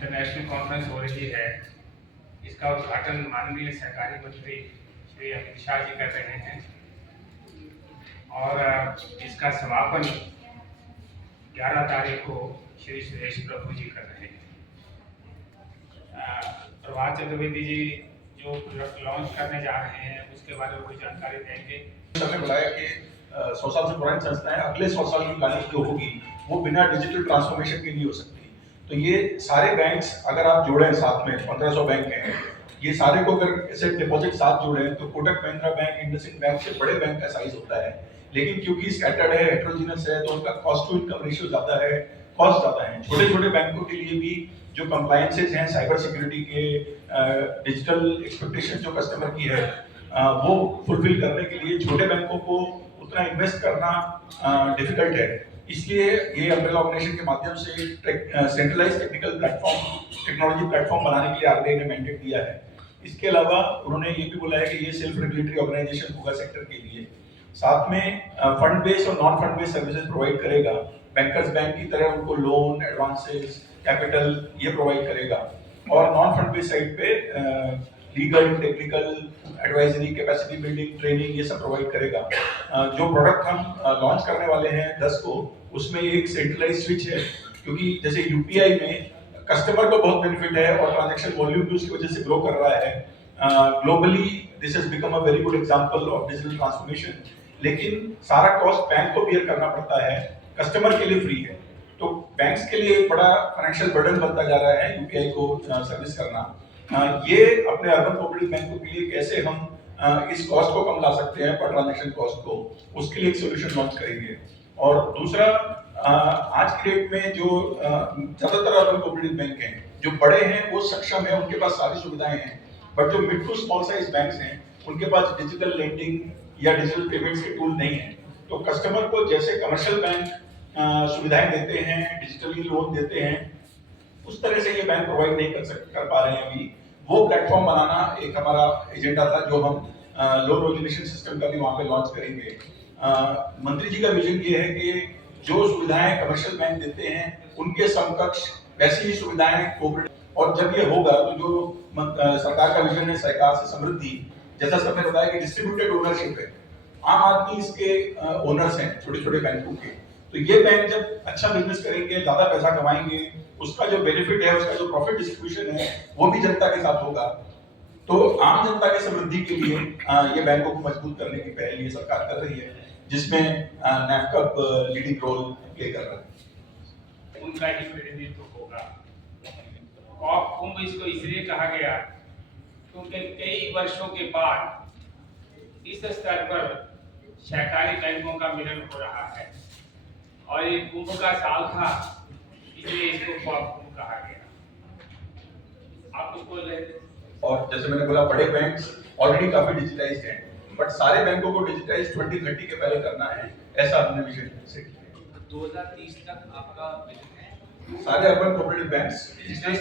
International conference हो रही है, इसका उद्घाटन माननीय सहकारी मंत्री श्री अमित शाह जी कर रहे हैं और इसका समापन 11 तारीख को श्री सुरेश प्रभु जी कर रहे हैं। प्रभात चतुर्वेदी जी जो प्रोडक्ट लॉन्च करने जा रहे हैं उसके बारे में कुछ जानकारी देंगे। हमने बुलाया कि 100 साल से पुरानी संस्था है, अगले 100 साल की प्लानिंग जो होगी वो बिना डिजिटल ट्रांसफॉर्मेशन के नहीं हो सकती। तो ये सारे बैंक्स अगर आप जोड़ें साथ में 1500 बैंक हैं, ये सारे को अगर ऐसे डिपॉजिट साथ जोड़ें तो कोटक महिंद्रा बैंक, इंडसइंड बैंक से बड़े बैंक का साइज होता है। लेकिन क्योंकि स्कैटर्ड है, हेट्रोजीनियस है, तो उनका कॉस्ट टू इनकम रेशियो ज्यादा है, कॉस्ट ज्यादा है। छोटे छोटे बैंकों के लिए भी जो कंप्लायंसेस हैं साइबर सिक्योरिटी के, डिजिटल एक्सपेक्टेशन जो कस्टमर की है, वो फुलफिल करने के लिए छोटे बैंकों को उतना इन्वेस्ट करना डिफिकल्ट है। इसलिए ये अम्ब्रेला ऑर्गेनाइजेशन के माध्यम से centralise technical platform, technology platform बनाने के लिए आरबीआई ने मैंडेट दिया है। इसके अलावा उन्होंने ये भी बोला है कि ये सेल्फ रेगुलेटरी ऑर्गेनाइजेशन होगा सेक्टर के लिए, साथ में फंड बेस्ड और non fund based services provide करेगा। बैंकर्स बैंक की तरह उनको लोन, एडवांसेस, कैपिटल ये प्रोवाइड करेगा और नॉन फंड बेस्ड साइड पे legal, technical, advisory, capacity building, training ये सब प्रोवाइड करेगा। जो प्रोडक्ट हम लॉन्च करने वाले हैं 10 को, उसमें एक सेंट्रलाइज स्विच है, क्योंकि जैसे यूपीआई में कस्टमर को बहुत बेनिफिट है और ट्रांजैक्शन वॉल्यूम भी उसकी वजह से ग्रो कर रहा है। Globally this has become a very good example of digital transformation. लेकिन सारा कॉस्ट बैंक को बियर करना पड़ता है, कस्टमर के लिए फ्री है। तो बैंक्स के लिए एक बड़ा फाइनेंशियल बर्डन बनता जा रहा है यूपीआई को सर्विस करना। ये अपने अर्बन कोऑपरेटिव बैंकों के लिए कैसे हम इस कॉस्ट को कम ला सकते हैं पर ट्रांजैक्शन कॉस्ट को, उसके लिए एक सोल्यूशन लॉन्च करेंगे। और दूसरा, आज की डेट में जो ज्यादातर अर्बन कोऑपरेटिव बैंक हैं, जो बड़े हैं वो सक्षम है, उनके पास सारी सुविधाएं हैं, बट जो mid to small size banks हैं उनके पास डिजिटल लेंडिंग या डिजिटल पेमेंट्स के टूल नहीं है। तो कस्टमर को जैसे कमर्शियल बैंक सुविधाएं देते हैं, डिजिटली लोन देते हैं, उस तरह से ये बैंक प्रोवाइड नहीं कर पा रहे हैं अभी। वो प्लेटफॉर्म बनाना एक हमारा एजेंडा था, जो हम लोन ओरिजिनेशन सिस्टम का भी वहां पे लॉन्च करेंगे। मंत्री जी का विजन ये है कि जो सुविधाएं कमर्शियल बैंक देते हैं उनके समकक्ष वैसी ही सुविधाएं कोऑपरेटिव, और जब ये होगा तो जो सरकार का विजन है सहकार से समृद्धि, जैसा सबने बताया कि डिस्ट्रीब्यूटेड ओनरशिप है, आम आदमी इसके ओनर्स हैं छोटे छोटे बैंकों के। तो ये बैंक जब अच्छा बिजनेस करेंगे, ज्यादा पैसा कमाएंगे, उसका जो बेनिफिट है, उसका जो प्रॉफिट डिस्ट्रीब्यूशन है, वो भी जनता के साथ होगा। तो आम जनता की समृद्धि के लिए ये बैंकों को मजबूत करने की पहल ये सरकार कर रही है, जिसमें नैफकप लीडिंग रोल प्ले कर रहा है। उनका ही प्रतिनिधित्व होगा। कॉप कुंभ इसको इसलिए कहा गया क्योंकि कई वर्षों के बाद इस स्तर पर सहकारी बैंकों का मिलन हो रहा है और ये कुंभ का साल था, इसलिए इसको कॉप कुंभ कहा गया। आप कुछ बोल रहे थे? और जैसे मैंने बोला, बड़े बैंक्स ऑलरेडी काफी डिजिटाइज्ड हैं, बट सारे बैंकों को डिजिटाइज 2030 के पहले करना है, ऐसा हमने विजन सेट किया। 2030 तक आपका विजन है सारे अर्बन कोऑपरेटिव बैंक्स डिजिटाइज